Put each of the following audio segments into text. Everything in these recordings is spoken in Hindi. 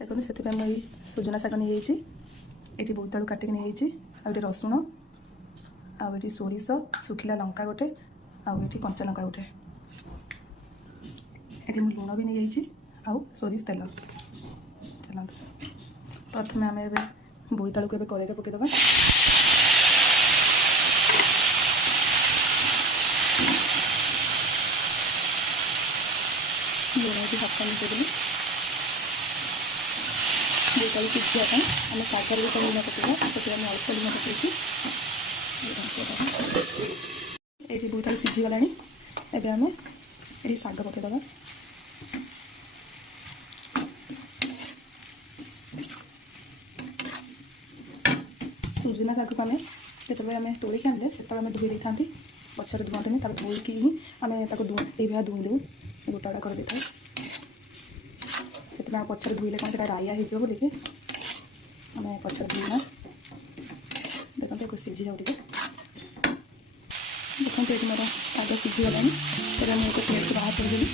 देखो से मुझे सुजना शाग नहीं ये बोईतालू काटिक नहीं आटे रसुण आटे सोरिष सुखिला लंका गोटे आटे कंचा लंका गोटे ये लुण भी नहीं आउ सोरिष तेल चलते प्रथम आम ए बोईतालू को कड़ाई पकईदे लुण भी हाथ मिसेदेली बोईतालू सिझापी आम शागर भी लुण पकड़ा पकड़ अल्प लुण पकड़ी ये बोईतालू सिझीगला एवं आम ये शाग पकईदे सुजना शाग को आम जो आम तोड़िक आने से धोई था पचर धुआते धोईकी ही आम ये धोई देव गोटा गोटा कर दे था से पचर धोइले कौन से राइया हो बोलिए आम पचर धोना देखते सीझी जाऊ टे देखते ये मोर शाग सीझीगला तेरे मुझे एक प्लेट बाहर करदेली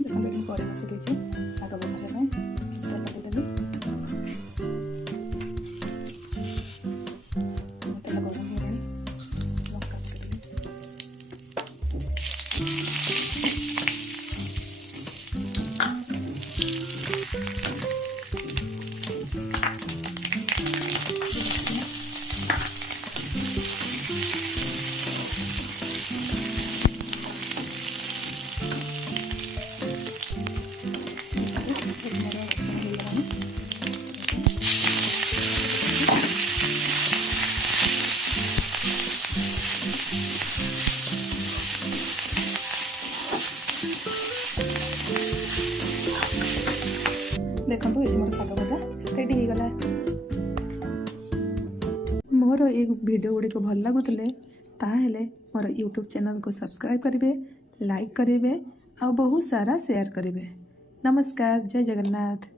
देखते ये कड़े बसई देती शाग बघारे तेल पकईदेली तेल गरम हो लंका पकईदेली देखो ये मोर शाग भजा रेडी हो गला मोर ये वीडियो गुड़िक भल लगुले ताहले मोर यूट्यूब चैनल को सब्सक्राइब करेंगे लाइक करेंगे और बहुत सारा शेयर करेंगे। नमस्कार, जय जगन्नाथ।